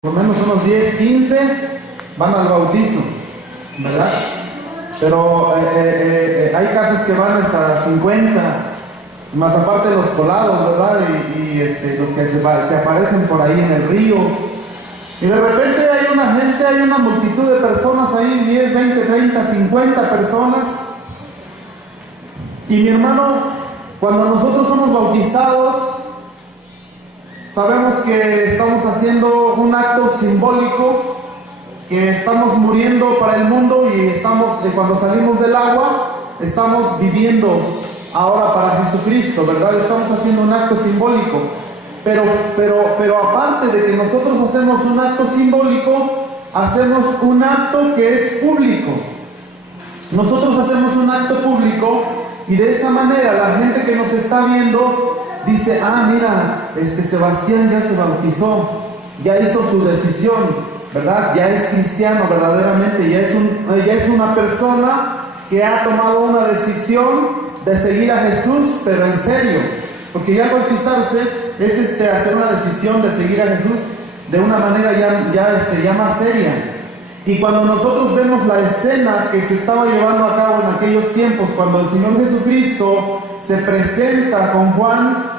por lo menos unos 10, 15 van al bautizo, ¿verdad? Pero hay casas que van hasta 50, más aparte los colados, ¿verdad? Y los que se aparecen por ahí en el río. Y de repente hay una multitud de personas ahí, 10, 20, 30, 50 personas. Y mi hermano, cuando nosotros somos bautizados, sabemos que estamos haciendo un acto simbólico, que estamos muriendo para el mundo y cuando salimos del agua, estamos viviendo ahora para Jesucristo, ¿verdad? Estamos haciendo un acto simbólico. Pero aparte de que nosotros hacemos un acto simbólico, hacemos un acto que es público. Nosotros hacemos un acto público y de esa manera la gente que nos está viendo dice: ah, mira, Sebastián ya se bautizó, ya hizo su decisión, ¿verdad? Ya es cristiano verdaderamente, ya es una persona que ha tomado una decisión de seguir a Jesús, pero en serio. Porque ya bautizarse es hacer una decisión de seguir a Jesús de una manera ya más seria. Y cuando nosotros vemos la escena que se estaba llevando a cabo en aquellos tiempos, cuando el Señor Jesucristo se presenta con Juan,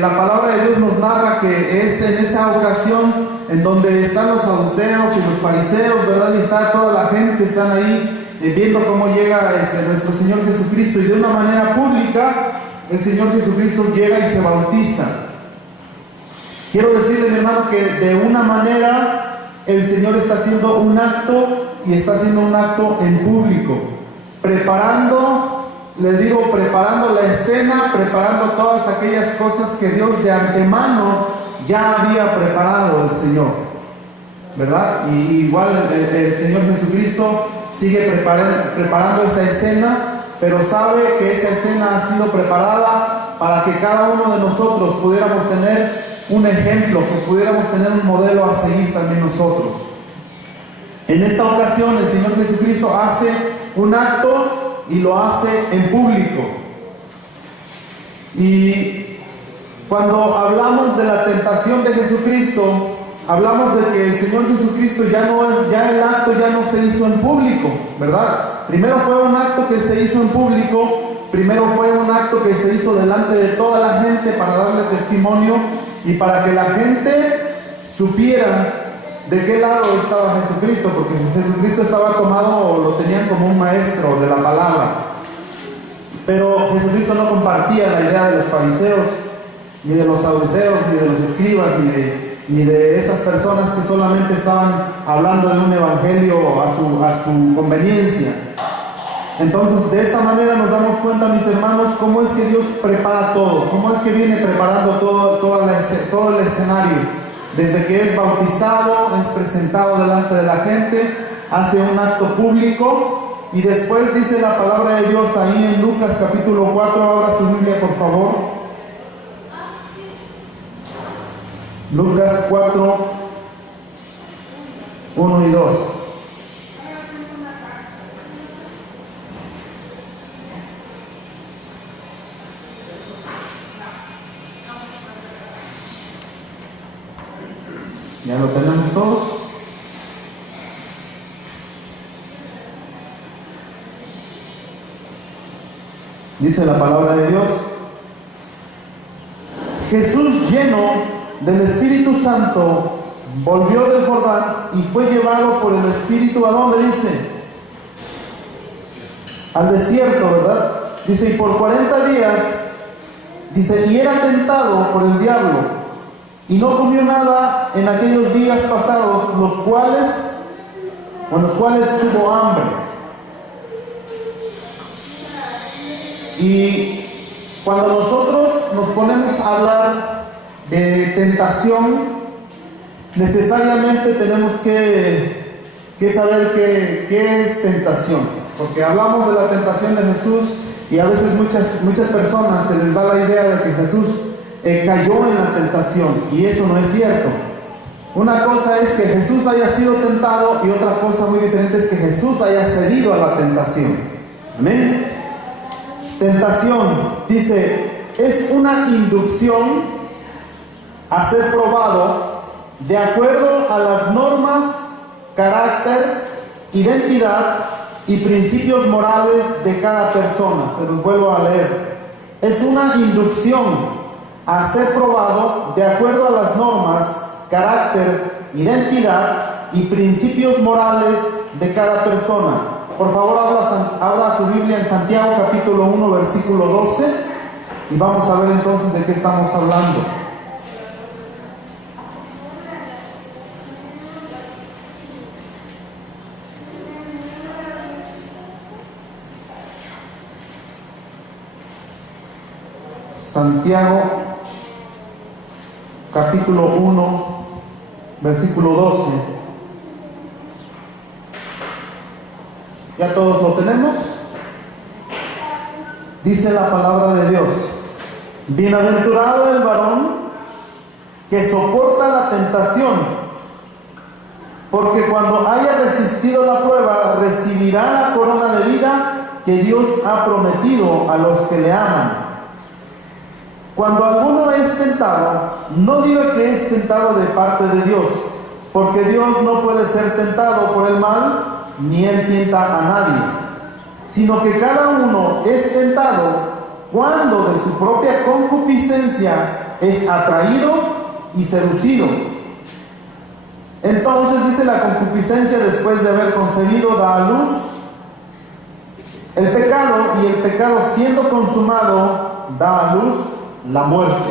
la palabra de Dios nos narra que es en esa ocasión en donde están los saduceos y los fariseos, ¿verdad? Y está toda la gente que están ahí viendo cómo llega nuestro Señor Jesucristo, y de una manera pública el Señor Jesucristo llega y se bautiza. Quiero decirle, mi hermano, que de una manera el Señor está haciendo un acto, y está haciendo un acto en público, preparando la escena, preparando todas aquellas cosas que Dios de antemano ya había preparado el Señor, ¿verdad? Y igual el Señor Jesucristo sigue preparando esa escena, pero sabe que esa escena ha sido preparada para que cada uno de nosotros pudiéramos tener un ejemplo, que pudiéramos tener un modelo a seguir también nosotros. En esta ocasión el Señor Jesucristo hace un acto y lo hace en público. Y cuando hablamos de la tentación de Jesucristo, hablamos de que el Señor Jesucristo ya el acto ya no se hizo en público, ¿verdad? Primero fue un acto que se hizo en público, primero fue un acto que se hizo delante de toda la gente para darle testimonio y para que la gente supiera de qué lado estaba Jesucristo, porque Jesucristo estaba tomado o lo tenían como un maestro de la palabra. Pero Jesucristo no compartía la idea de los fariseos, ni de los saduceos, ni de los escribas, ni de esas personas que solamente estaban hablando de un evangelio a su conveniencia. Entonces, de esa manera nos damos cuenta, mis hermanos, cómo es que Dios prepara todo, cómo es que viene preparando todo el escenario. Desde que es bautizado, es presentado delante de la gente, hace un acto público, y después dice la palabra de Dios ahí en Lucas capítulo 4, abra su Biblia por favor. Lucas 4, 1 y 2. ¿Ya lo tenemos todos? Dice la palabra de Dios: Jesús, lleno del Espíritu Santo, volvió del Jordán y fue llevado por el Espíritu, ¿a dónde dice? Al desierto, ¿verdad? Dice, y por 40 días, dice, y era tentado por el diablo, y no comió nada en aquellos días pasados, los cuales tuvo hambre. Y cuando nosotros nos ponemos a hablar de tentación, necesariamente tenemos que saber qué es tentación, porque hablamos de la tentación de Jesús y a veces muchas personas se les da la idea de que Jesús cayó en la tentación, y eso no es cierto. Una cosa es que Jesús haya sido tentado, y otra cosa muy diferente es que Jesús haya cedido a la tentación. Amén. Tentación, dice, es una inducción a ser probado de acuerdo a las normas, carácter, identidad y principios morales de cada persona. Se los vuelvo a leer. Es una inducción a ser probado de acuerdo a las normas, carácter, identidad y principios morales de cada persona. Por favor, abra su Biblia en Santiago capítulo 1, versículo 12, y vamos a ver entonces de qué estamos hablando. Santiago capítulo 1, versículo 12. ¿Ya todos lo tenemos? Dice la palabra de Dios: bienaventurado el varón que soporta la tentación, porque cuando haya resistido la prueba, recibirá la corona de vida que Dios ha prometido a los que le aman. Cuando alguno es tentado, no diga que es tentado de parte de Dios, porque Dios no puede ser tentado por el mal, ni Él tienta a nadie, sino que cada uno es tentado cuando de su propia concupiscencia es atraído y seducido. Entonces, dice, la concupiscencia, después de haber concebido, da a luz el pecado, y el pecado, siendo consumado, da a luz la muerte.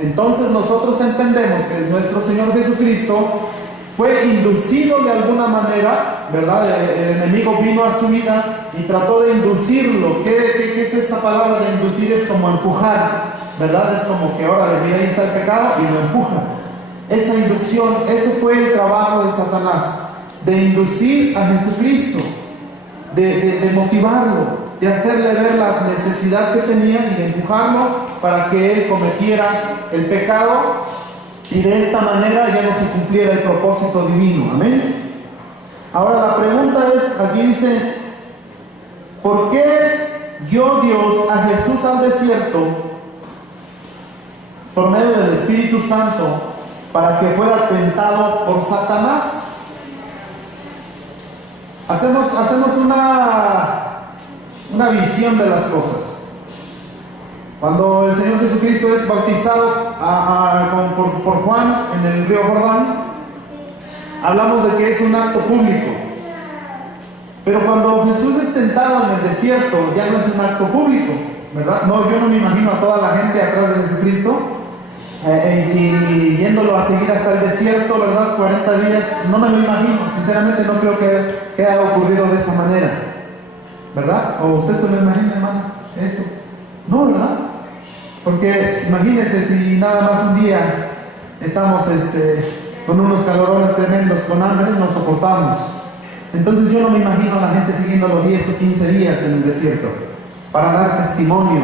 Entonces nosotros entendemos que nuestro Señor Jesucristo fue inducido de alguna manera, ¿verdad? El enemigo vino a su vida y trató de inducirlo. ¿Qué es esta palabra de inducir? Es como empujar, ¿verdad? Es como que ahora le mira, ahí está el pecado y lo empuja. Esa inducción, eso fue el trabajo de Satanás, de inducir a Jesucristo, de motivarlo, de hacerle ver la necesidad que tenía y de empujarlo para que él cometiera el pecado, y de esa manera ya no se cumpliera el propósito divino. Amén. Ahora la pregunta es, aquí dice, ¿por qué guió Dios a Jesús al desierto por medio del Espíritu Santo para que fuera tentado por Satanás? Hacemos una visión de las cosas. Cuando el Señor Jesucristo es bautizado por Juan en el río Jordán, hablamos de que es un acto público. Pero cuando Jesús es tentado en el desierto, ya no es un acto público, ¿verdad? No, yo no me imagino a toda la gente atrás de Jesucristo y yéndolo a seguir hasta el desierto, ¿verdad? 40 días, no me lo imagino. Sinceramente no creo que haya ocurrido de esa manera, ¿verdad? ¿O usted se lo imagina, hermano? Eso. No, ¿verdad? Porque imagínense si nada más un día estamos con unos calorones tremendos, con hambre, no soportamos. Entonces yo no me imagino a la gente siguiendo los 10 o 15 días en el desierto para dar testimonio.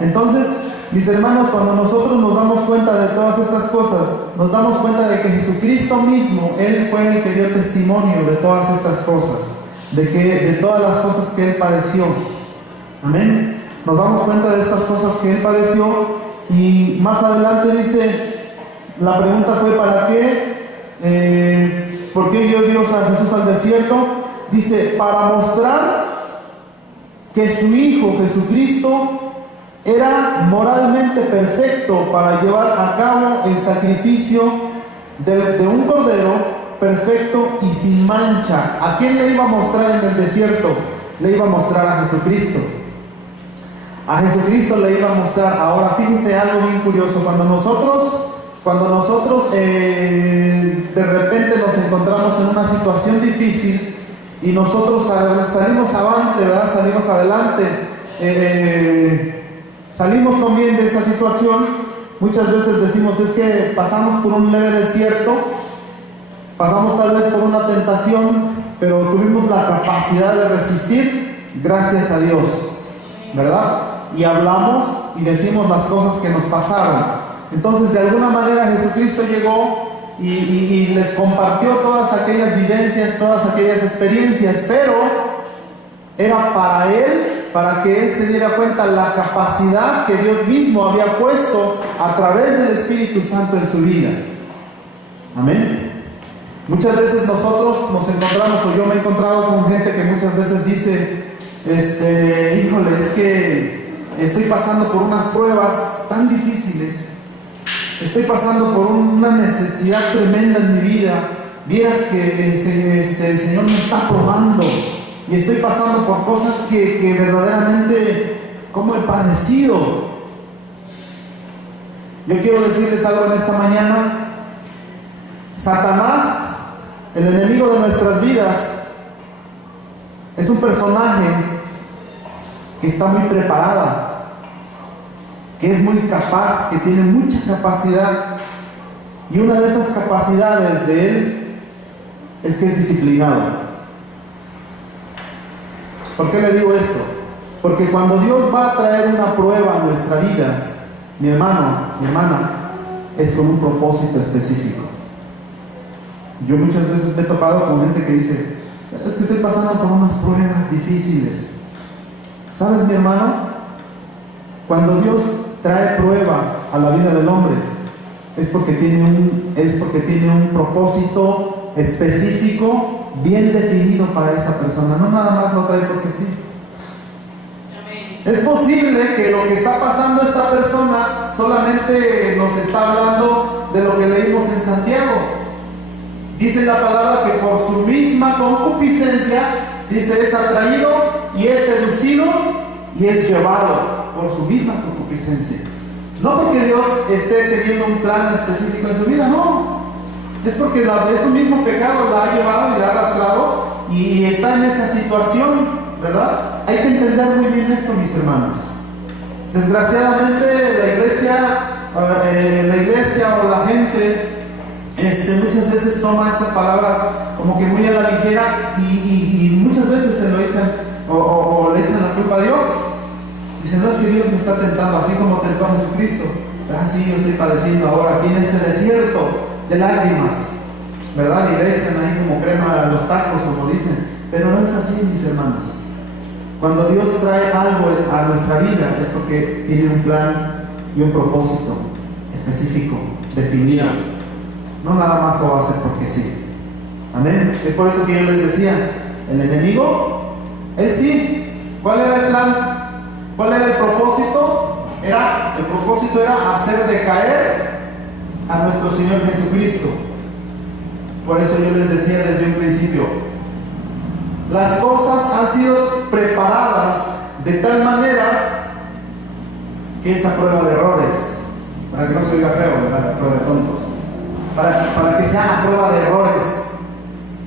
Entonces, mis hermanos, cuando nosotros nos damos cuenta de todas estas cosas, nos damos cuenta de que Jesucristo mismo, Él fue el que dio testimonio de todas estas cosas, de todas las cosas que Él padeció. Amén. Nos damos cuenta de estas cosas que Él padeció, y más adelante dice, la pregunta fue ¿para qué? ¿Por qué guió Dios a Jesús al desierto? Dice, para mostrar que su Hijo Jesucristo era moralmente perfecto para llevar a cabo el sacrificio de un cordero perfecto y sin mancha. ¿A quién le iba a mostrar en el desierto? Le iba a mostrar a Jesucristo. A Jesucristo le iba a mostrar. Ahora fíjense algo bien curioso. Cuando nosotros de repente nos encontramos en una situación difícil y nosotros salimos avante, ¿verdad? Salimos adelante, salimos también de esa situación, muchas veces decimos, es que pasamos por un leve desierto, pasamos tal vez por una tentación, pero tuvimos la capacidad de resistir, gracias a Dios, ¿verdad? Y hablamos y decimos las cosas que nos pasaron. Entonces, de alguna manera Jesucristo llegó y les compartió todas aquellas vivencias, todas aquellas experiencias, pero era para Él, para que Él se diera cuenta la capacidad que Dios mismo había puesto a través del Espíritu Santo en su vida. Amén. Muchas veces nosotros nos encontramos, o yo me he encontrado con gente que muchas veces dice, híjole, es que estoy pasando por unas pruebas tan difíciles, estoy pasando por una necesidad tremenda en mi vida, vieras que el Señor me está probando y estoy pasando por cosas que verdaderamente, como he padecido. Yo quiero decirles algo en esta mañana. Satanás, el enemigo de nuestras vidas, es un personaje que está muy preparada, que es muy capaz, que tiene mucha capacidad, y una de esas capacidades de él es que es disciplinado. ¿Por qué le digo esto? Porque cuando Dios va a traer una prueba a nuestra vida, mi hermano, mi hermana, es con un propósito específico. Yo muchas veces me he topado con gente que dice, es que estoy pasando por unas pruebas difíciles. ¿Sabes, mi hermano? Cuando Dios trae prueba a la vida del hombre, es porque tiene un propósito específico, bien definido para esa persona. No nada más lo trae porque sí. Es posible que lo que está pasando a esta persona solamente nos está hablando de lo que leímos en Santiago. Dice la palabra que por su misma concupiscencia, dice, es atraído y es seducido y es llevado por su misma concupiscencia. No porque Dios esté teniendo un plan específico en su vida, no. Es porque ese mismo pecado la ha llevado y la ha arrastrado y está en esa situación, ¿verdad? Hay que entender muy bien esto, mis hermanos. Desgraciadamente la iglesia o la gente muchas veces toma estas palabras como que muy a la ligera y muchas veces se lo echan o le echan la culpa a Dios. Dicen, no, es que Dios me está tentando, así como tentó a Jesucristo. Sí, yo estoy padeciendo ahora aquí en este desierto de lágrimas, ¿verdad? Y le echan ahí como crema a los tacos, como dicen. Pero no es así, mis hermanos. Cuando Dios trae algo a nuestra vida es porque tiene un plan y un propósito específico, definido. No nada más lo va a hacer porque sí. Amén. Es por eso que yo les decía, el enemigo, él sí. ¿Cuál era el plan? ¿Cuál era el propósito? El propósito era hacer decaer a nuestro Señor Jesucristo. Por eso yo les decía desde un principio, las cosas han sido preparadas de tal manera que esa prueba de errores, para que no se oiga feo, ¿verdad? Prueba de tontos, para que sea una prueba de errores,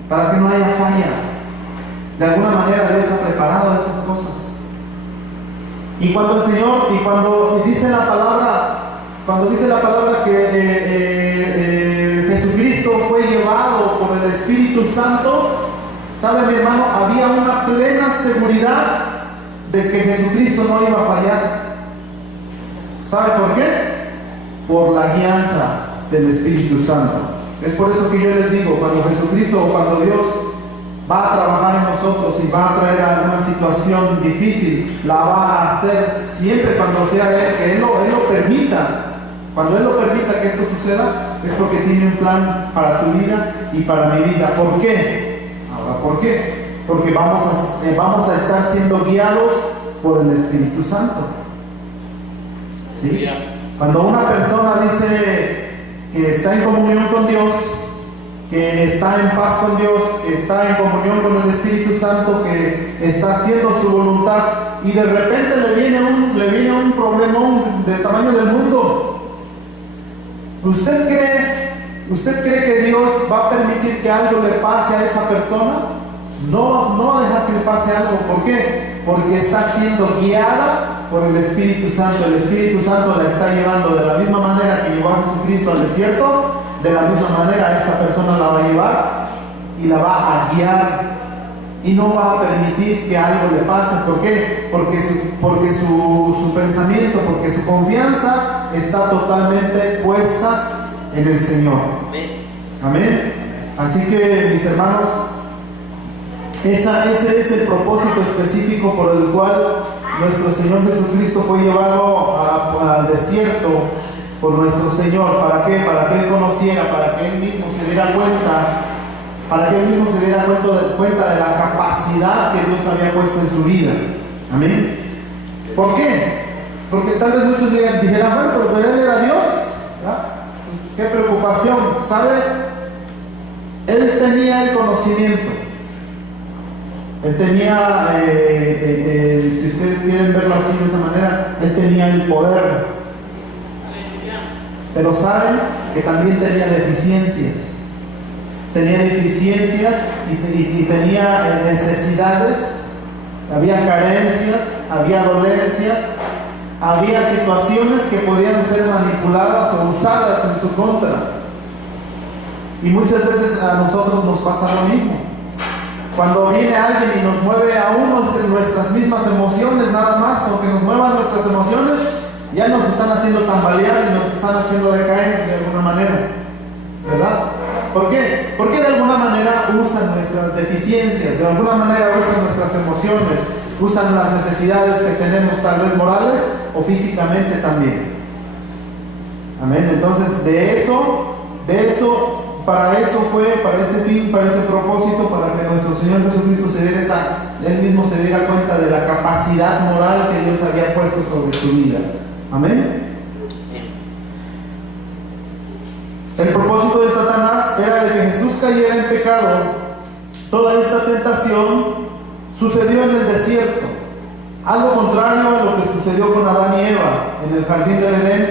para que no haya falla. De alguna manera Dios ha preparado esas cosas. Y cuando el Señor, cuando dice la palabra que Jesucristo fue llevado por el Espíritu Santo, ¿sabe, mi hermano? Había una plena seguridad de que Jesucristo no iba a fallar. ¿Sabe por qué? Por la guianza del Espíritu Santo. Es por eso que yo les digo, cuando Jesucristo o cuando Dios va a trabajar en nosotros y va a traer alguna situación difícil, la va a hacer siempre cuando sea que Él lo permita. Cuando Él lo permita que esto suceda, es porque tiene un plan para tu vida y para mi vida. ¿Por qué? Ahora, ¿por qué? Porque vamos a estar siendo guiados por el Espíritu Santo. ¿Sí? Cuando una persona dice que está en comunión con Dios, que está en paz con Dios, que está en comunión con el Espíritu Santo, que está haciendo su voluntad, y de repente le viene un problemón del tamaño del mundo, ¿usted cree que Dios va a permitir que algo le pase a esa persona? No va a dejar que le pase algo. ¿Por qué? Porque está siendo guiada por el Espíritu Santo. El Espíritu Santo la está llevando de la misma manera que llevó a Jesucristo al desierto. De la misma manera esta persona la va a llevar y la va a guiar y no va a permitir que algo le pase. ¿Por qué? Porque su pensamiento, porque su confianza está totalmente puesta en el Señor. Amén. Así que, mis hermanos, ese es el propósito específico por el cual nuestro Señor Jesucristo fue llevado al desierto por nuestro Señor. ¿Para qué? Para que Él conociera, para que Él mismo se diera cuenta, cuenta de la capacidad que Dios había puesto en su vida. Amén. ¿Por qué? Porque tal vez muchos dijeran, bueno, pero Él era Dios, ¿verdad? Qué preocupación. ¿Sabe? Él tenía el conocimiento. Él tenía, si ustedes quieren verlo así de esa manera, Él tenía el poder. Pero saben que también tenía deficiencias. Tenía deficiencias y tenía necesidades, había carencias, había dolencias, había situaciones que podían ser manipuladas o usadas en su contra. Y muchas veces a nosotros nos pasa lo mismo. Cuando viene alguien y nos mueve a uno nuestras mismas emociones, nada más, con que nos muevan nuestras emociones, ya nos están haciendo tambalear y nos están haciendo decaer de alguna manera, ¿verdad? ¿Por qué? Porque de alguna manera usan nuestras deficiencias, de alguna manera usan nuestras emociones, usan las necesidades que tenemos, tal vez morales o físicamente también. Amén. Entonces, para ese fin, para ese propósito, para que nuestro Señor Jesucristo Él mismo se diera cuenta de la capacidad moral que Dios había puesto sobre su vida. Amén. El propósito de Satanás era de que Jesús cayera en pecado. Toda esta tentación sucedió en el desierto, algo contrario a lo que sucedió con Adán y Eva en el jardín del Edén,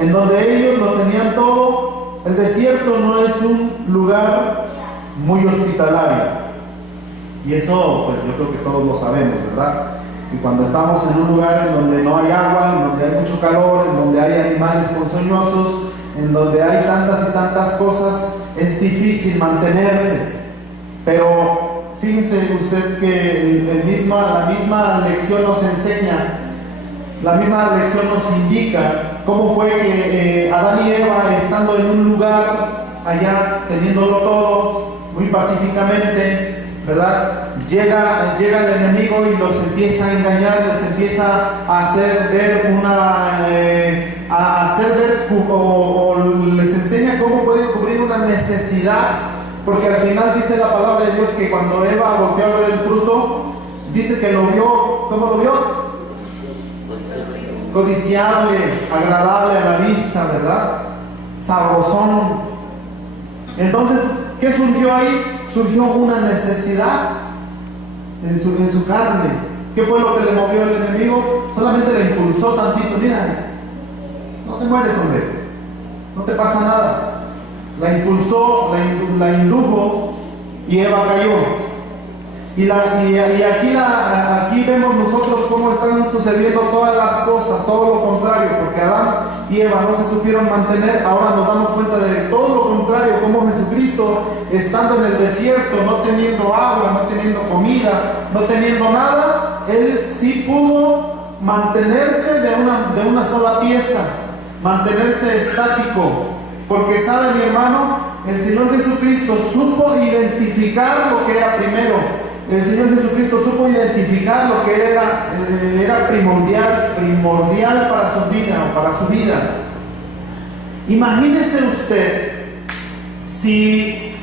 en donde ellos lo tenían todo. El desierto no es un lugar muy hospitalario, y eso pues yo creo que todos lo sabemos, ¿verdad? Y cuando estamos en un lugar en donde no hay agua, en donde hay mucho calor, en donde hay animales ponzoñosos, en donde hay tantas y tantas cosas, es difícil mantenerse. Pero fíjense usted que la misma lección nos enseña, la misma lección nos indica cómo fue que Adán y Eva, estando en un lugar allá, teniéndolo todo muy pacíficamente, ¿verdad? Llega el enemigo y los empieza a engañar, les empieza a hacer ver o les enseña cómo pueden cubrir una necesidad, porque al final dice la palabra de Dios que cuando Eva volteó a ver el fruto, dice que lo vio. ¿Cómo lo vio? Codiciable, agradable a la vista, ¿verdad? Sabrosón. Entonces, ¿qué surgió ahí? Surgió una necesidad en su carne. ¿Qué fue lo que le movió el enemigo? Solamente le impulsó tantito. Mira, no te mueres, hombre, no te pasa nada. La impulsó, la indujo, y Eva cayó. Y aquí vemos nosotros cómo están sucediendo todas las cosas, todo lo contrario, porque Adán y Eva no se supieron mantener. Ahora nos damos cuenta de todo lo contrario, cómo Jesucristo, estando en el desierto, no teniendo agua, no teniendo comida, no teniendo nada, Él sí pudo mantenerse de una sola pieza, mantenerse estático. Porque sabe, mi hermano, el Señor Jesucristo supo identificar lo que era primero. El Señor Jesucristo supo identificar lo que era primordial para su vida. Imagínese usted si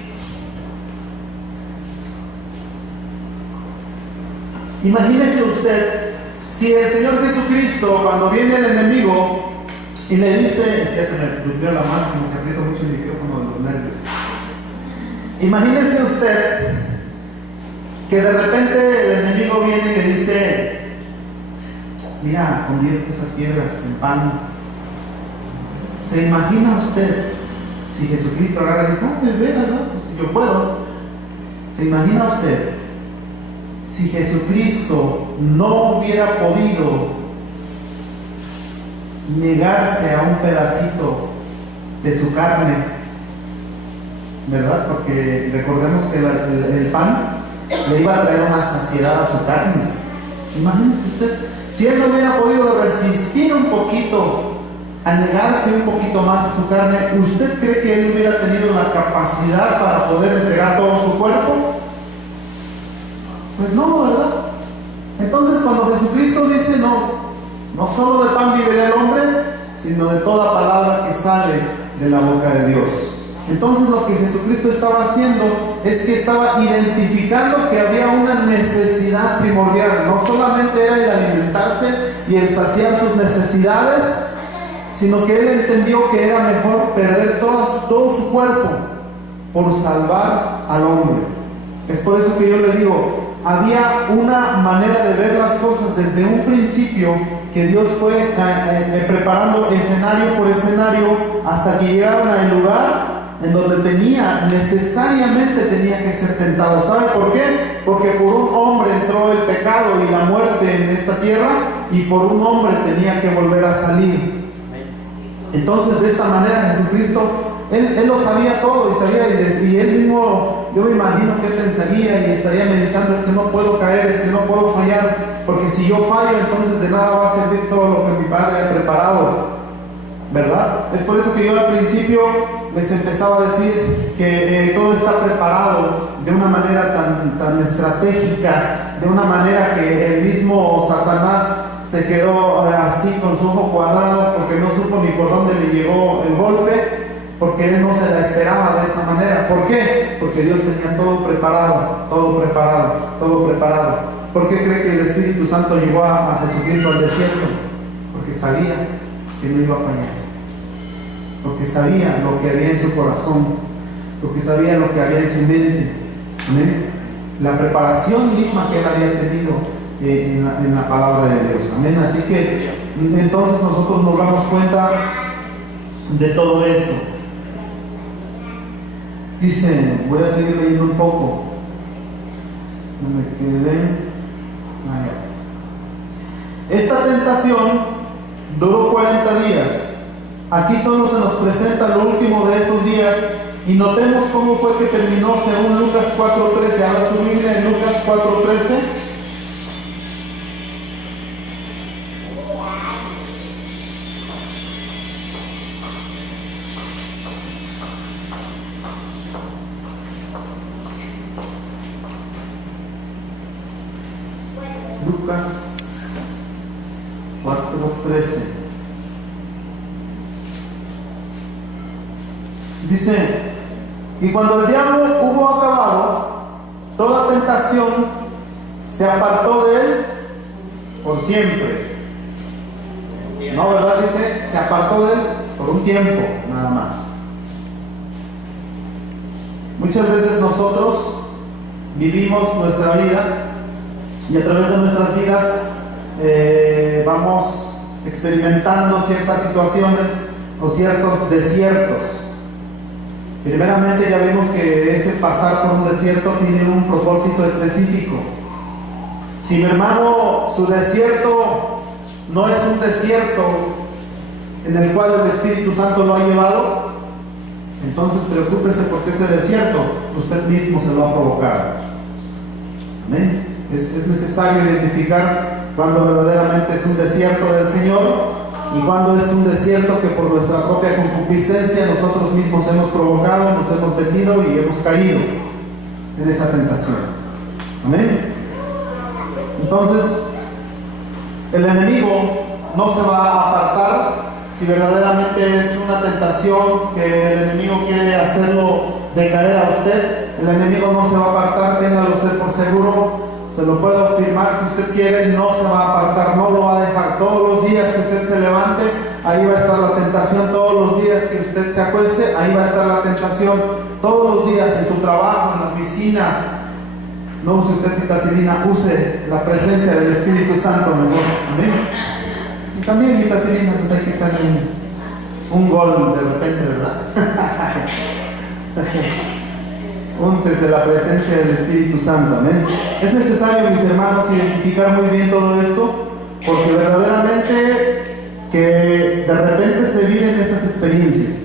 el Señor Jesucristo, cuando viene el enemigo y le dice, ya se me durmió la mano, como que aprieto mucho el micrófono de los nervios. Imagínese usted que de repente el enemigo viene y le dice, mira, convierte esas piedras en pan. ¿Se imagina usted si Jesucristo agarra y dice, no, pues venga, no, yo puedo? ¿Se imagina usted si Jesucristo no hubiera podido negarse a un pedacito de su carne, ¿verdad? Porque recordemos que el pan le iba a traer una saciedad a su carne. Imagínese usted, si él no hubiera podido resistir un poquito, a negarse un poquito más a su carne, ¿usted cree que él hubiera tenido la capacidad para poder entregar todo su cuerpo? Pues no, ¿verdad? Entonces cuando Jesucristo dice, no solo de pan vivirá el hombre, sino de toda palabra que sale de la boca de Dios. Entonces lo que Jesucristo estaba haciendo es que estaba identificando que había una necesidad primordial. No solamente era el alimentarse y el saciar sus necesidades, sino que Él entendió que era mejor perder todo su cuerpo por salvar al hombre. Es por eso que yo le digo, había una manera de ver las cosas desde un principio, que Dios fue preparando escenario por escenario hasta que llegaron al lugar en donde necesariamente tenía que ser tentado. ¿Sabe por qué? Porque por un hombre entró el pecado y la muerte en esta tierra, y por un hombre tenía que volver a salir. Entonces, de esta manera Jesucristo, Él lo sabía todo, y Él mismo, yo me imagino que Él pensaría y estaría meditando: es que no puedo caer, es que no puedo fallar, porque si yo fallo, entonces de nada va a servir todo lo que mi Padre ha preparado, ¿verdad? Es por eso que yo al principio les empezaba a decir que todo está preparado de una manera tan estratégica, de una manera que el mismo Satanás se quedó así con su ojo cuadrado, porque no supo ni por dónde le llegó el golpe, porque él no se la esperaba de esa manera. ¿Por qué? Porque Dios tenía todo preparado, todo preparado, todo preparado. ¿Por qué cree que el Espíritu Santo llevó a Jesucristo al desierto? Porque sabía que no iba a fallar, porque sabía lo que había en su corazón, porque sabía lo que había en su mente. ¿Amén? La preparación misma que él había tenido en la palabra de Dios. Amén. Así que entonces nosotros nos damos cuenta de todo eso. Dice, voy a seguir leyendo un poco. No me quedé. Esta tentación duró 40 días. Aquí solo se nos presenta lo último de esos días, y notemos cómo fue que terminó según Lucas 4:13. Abra su Biblia en Lucas 4:13. Lucas 4:13. Dice: y cuando el diablo hubo acabado toda tentación, se apartó de él por siempre. No, ¿verdad? Dice, se apartó de él por un tiempo, nada más. Muchas veces nosotros vivimos nuestra vida, y a través de nuestras vidas vamos experimentando ciertas situaciones o ciertos desiertos. Primeramente, ya vimos que ese pasar por un desierto tiene un propósito específico. Si mi hermano, su desierto no es un desierto en el cual el Espíritu Santo lo ha llevado, entonces preocúpese, porque ese desierto usted mismo se lo ha provocado. Amén. Es necesario identificar cuando verdaderamente es un desierto del Señor y cuando es un desierto que por nuestra propia concupiscencia nosotros mismos hemos provocado, nos hemos metido y hemos caído en esa tentación. Amén. Entonces, el enemigo no se va a apartar. Si verdaderamente es una tentación que el enemigo quiere hacerlo decaer a usted, el enemigo no se va a apartar, téngalo usted por seguro. Se lo puedo afirmar, si usted quiere, no se va a apartar, no lo va a dejar. Todos los días que usted se levante, ahí va a estar la tentación. Todos los días que usted se acueste, ahí va a estar la tentación. Todos los días en su trabajo, en la oficina. No use usted vitacilina, use la presencia del Espíritu Santo mejor. Amén. Y también vitacilina, pues hay que echarle un gol de repente, ¿verdad? Úntese la presencia del Espíritu Santo. Amén. Es necesario, mis hermanos, identificar muy bien todo esto, porque verdaderamente que de repente se viven esas experiencias.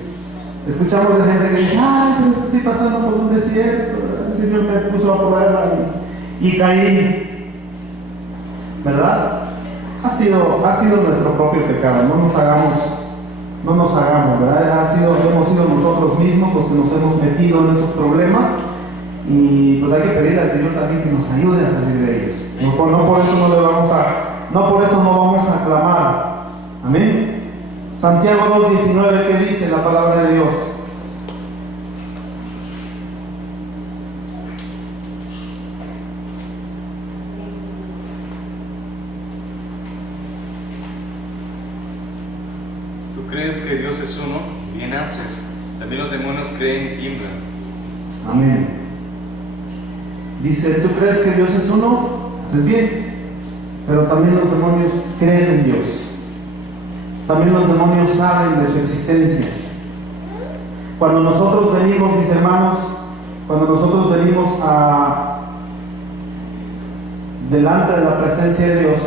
Escuchamos de gente que dice: ay, pero es que estoy pasando por un desierto, el Señor me puso a prueba y caí, ¿verdad? Ha sido nuestro propio pecado. No nos hagamos, ¿verdad? Hemos sido nosotros mismos los que nos hemos metido en esos problemas, y pues hay que pedirle al Señor también que nos ayude a salir de ellos. No por eso no vamos a clamar. Amén. Santiago 2:19, ¿qué dice la palabra de Dios? Tú crees que Dios es uno, bien haces. También los demonios creen y tiemblan. Amén. Dice, ¿tú crees que Dios es uno? Haces bien. Pero también los demonios creen en Dios. También los demonios saben de su existencia. Cuando nosotros venimos, mis hermanos, cuando nosotros venimos delante de la presencia de Dios,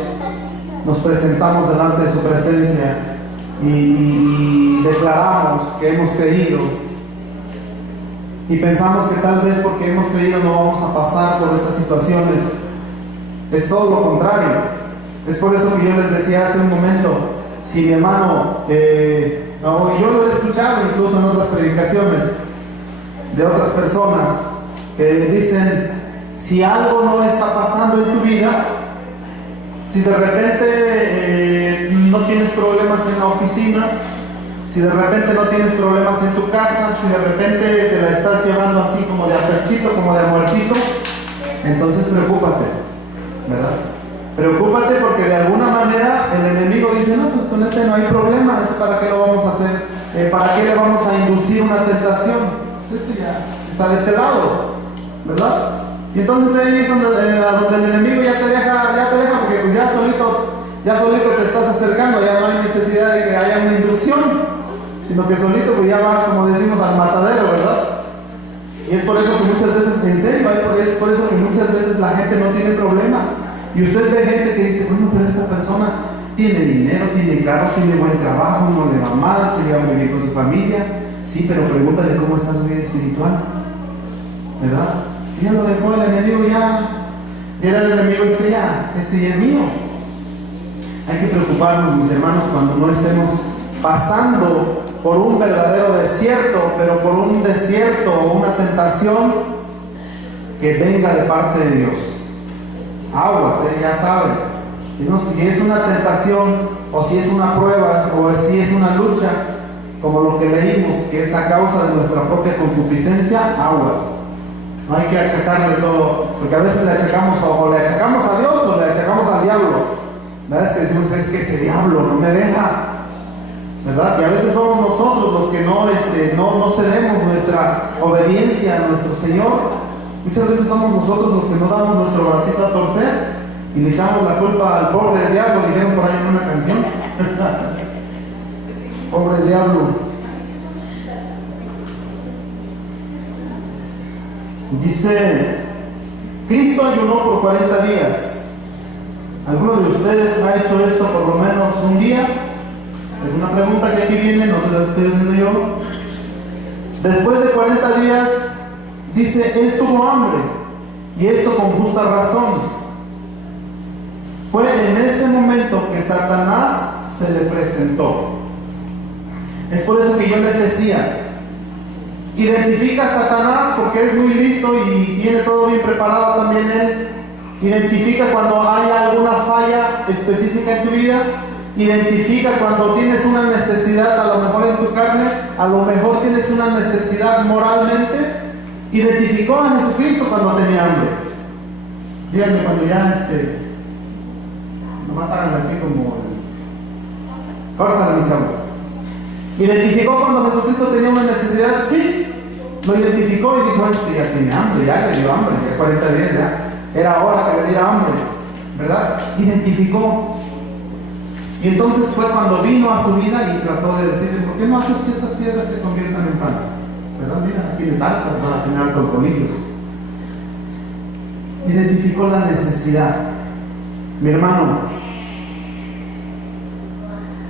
nos presentamos delante de su presencia y declaramos que hemos creído, y pensamos que tal vez porque hemos creído no vamos a pasar por esas situaciones. Es todo lo contrario. Es por eso que yo les decía hace un momento, si mi hermano, yo lo he escuchado incluso en otras predicaciones de otras personas que dicen, si algo no está pasando en tu vida, si de repente no tienes problemas en la oficina, si de repente no tienes problemas en tu casa, si de repente te la estás llevando así como de a pechito, como de a muertito, entonces preocúpate, ¿verdad? Preocúpate porque de alguna manera el enemigo dice, no, pues con este no hay problema, ¿para qué lo vamos a hacer? ¿Para qué le vamos a inducir una tentación? Este ya está de este lado, ¿verdad? Y entonces ahí es donde el enemigo ya te deja porque pues ya solito te estás acercando, ya no hay necesidad de que haya una inducción, sino que solito pues ya vas, como decimos, al matadero, ¿verdad? Y es por eso que muchas veces, en serio, es por eso que muchas veces la gente no tiene problemas. Y usted ve gente que dice, bueno, pero esta persona tiene dinero, tiene carros, tiene buen trabajo, no le va mal, se lleva muy bien con su familia. Sí, pero pregúntale cómo está su vida espiritual, ¿verdad? Ya lo dejó el enemigo, ya era el enemigo, este ya es mío. Hay que preocuparnos, mis hermanos, cuando no estemos pasando por un verdadero desierto, pero por un desierto o una tentación que venga de parte de Dios. Aguas, ya saben. ¿No? Si es una tentación, o si es una prueba, o si es una lucha, como lo que leímos, que es a causa de nuestra propia concupiscencia, aguas. No hay que achacarle todo, porque a veces le achacamos o le achacamos a Dios o le achacamos al diablo. ¿Verdad? Es que decimos, es que ese diablo no me deja, ¿verdad? Y a veces somos nosotros los que no cedemos nuestra obediencia a nuestro Señor. Muchas veces somos nosotros los que no damos nuestro bracito a torcer y le echamos la culpa al pobre diablo, dijeron por ahí en una canción. Pobre diablo. Dice, Cristo ayunó por 40 días. ¿Alguno de ustedes ha hecho esto por lo menos un día? Es una pregunta que aquí viene, no se la estoy haciendo yo. Después de 40 días, dice, él tuvo hambre, y esto con justa razón. Fue en ese momento que Satanás se le presentó. Es por eso que yo les decía, identifica a Satanás porque es muy listo y tiene todo bien preparado también él. Identifica cuando hay alguna falla específica en tu vida. Identifica cuando tienes una necesidad, a lo mejor en tu carne, a lo mejor tienes una necesidad moralmente. Identificó a Jesucristo cuando tenía hambre. Díganme cuando ya nomás hagan así como córtale, mi chavo. Identificó cuando Jesucristo tenía una necesidad, sí, lo identificó y dijo, ya tiene hambre, ya le dio hambre, ya 40 días, ya era hora que le diera hambre, ¿verdad? Identificó. Y entonces fue cuando vino a su vida y trató de decirle, ¿por qué no haces que estas piedras se conviertan en pan? ¿Verdad? Mira, aquí les altas, van a tener altos bolillos. Identificó la necesidad. Mi hermano,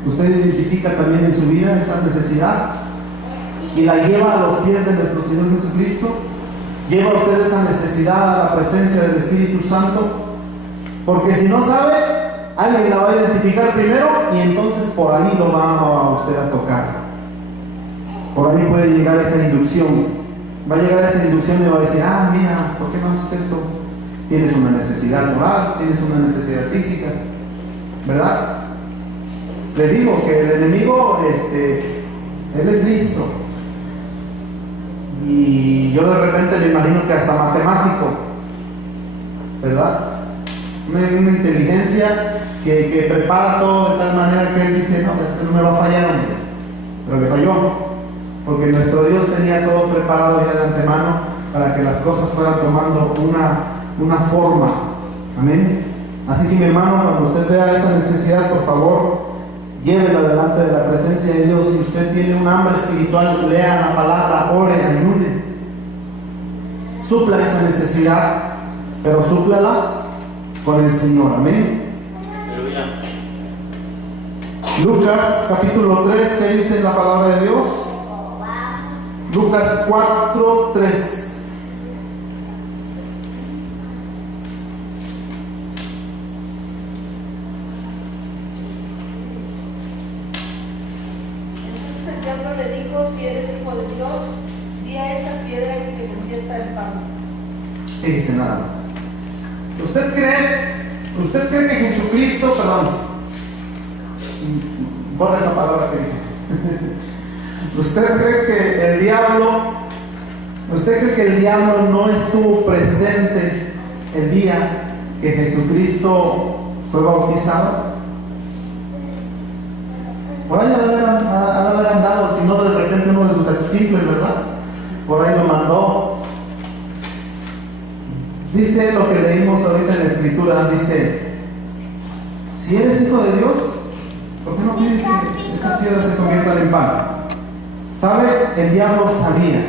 ¿usted identifica también en su vida esa necesidad? Y la lleva a los pies de nuestro Señor Jesucristo. Lleva usted esa necesidad a la presencia del Espíritu Santo. Porque si no sabe, alguien la va a identificar primero y entonces por ahí lo va a usted a tocar. Por ahí puede llegar esa inducción. Va a llegar esa inducción y va a decir, mira, ¿por qué no haces esto? Tienes una necesidad moral, tienes una necesidad física, ¿verdad? le digo que el enemigo, él es listo. Y yo de repente me imagino que hasta matemático, ¿verdad? Una inteligencia que prepara todo de tal manera que él dice, no, es que no me va a fallar, hombre. Pero le falló, porque nuestro Dios tenía todo preparado ya de antemano para que las cosas fueran tomando una forma. Amén. Así que mi hermano, cuando usted vea esa necesidad, por favor, llévela delante de la presencia de Dios. Si usted tiene un hambre espiritual, lea la palabra, ore, ayune, supla esa necesidad, pero súplala con el Señor. Amén. Lucas capítulo 3, ¿qué dice la palabra de Dios? Lucas 4, 3. Le dijo, si eres hijo de Dios, di a esa piedra que se convierta en pan. Fíjese nada más. ¿Usted cree que Jesucristo, perdón, borra esa palabra que dije? ¿Usted cree que el diablo no estuvo presente el día que Jesucristo fue bautizado? Por ahí ha de haber andado, si no de repente uno de sus achichincles, ¿verdad? Por ahí lo mandó. Dice lo que leímos ahorita en la escritura, dice, si eres hijo de Dios, ¿por qué no pides que esas piedras se conviertan en pan? ¿Sabe? El diablo sabía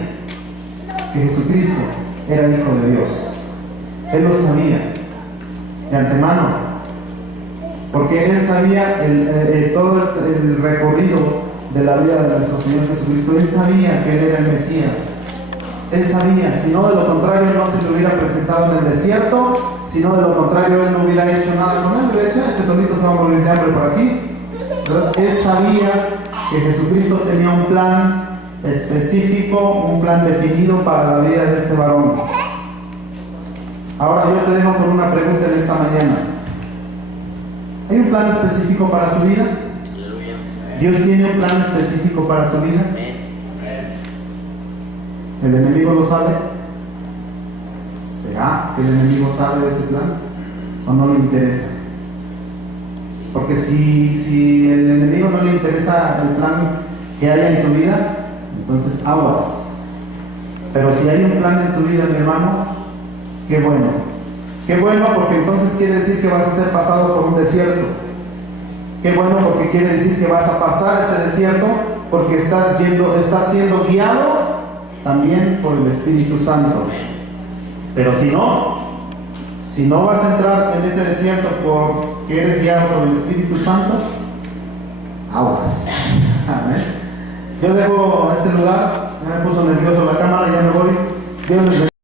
que Jesucristo era el Hijo de Dios. Él lo sabía de antemano, porque él sabía todo el recorrido de la vida de nuestro Señor Jesucristo. Él sabía que él era el Mesías. Él sabía, si no, de lo contrario no se le hubiera presentado en el desierto, si no, de lo contrario él no hubiera hecho nada con él, hubiera dicho, solito se va a morir de hambre por aquí, ¿verdad? Él sabía que Jesucristo tenía un plan específico, un plan definido para la vida de este varón. Ahora yo te dejo con una pregunta en esta mañana. ¿Hay un plan específico para tu vida? ¿Dios tiene un plan específico para tu vida? ¿El enemigo lo sabe? ¿Será que el enemigo sabe de ese plan? ¿O no le interesa? Porque si el enemigo no le interesa el plan que haya en tu vida, entonces aguas. Pero si hay un plan en tu vida, mi hermano, qué bueno. Qué bueno, porque entonces quiere decir que vas a ser pasado por un desierto. Qué bueno, porque quiere decir que vas a pasar ese desierto, porque estás siendo guiado también por el Espíritu Santo. Pero si no vas a entrar en ese desierto porque eres guiado por el Espíritu Santo, aguas. Amén. Yo dejo este lugar, ya me puso nervioso la cámara, ya me voy. Dios les bendiga.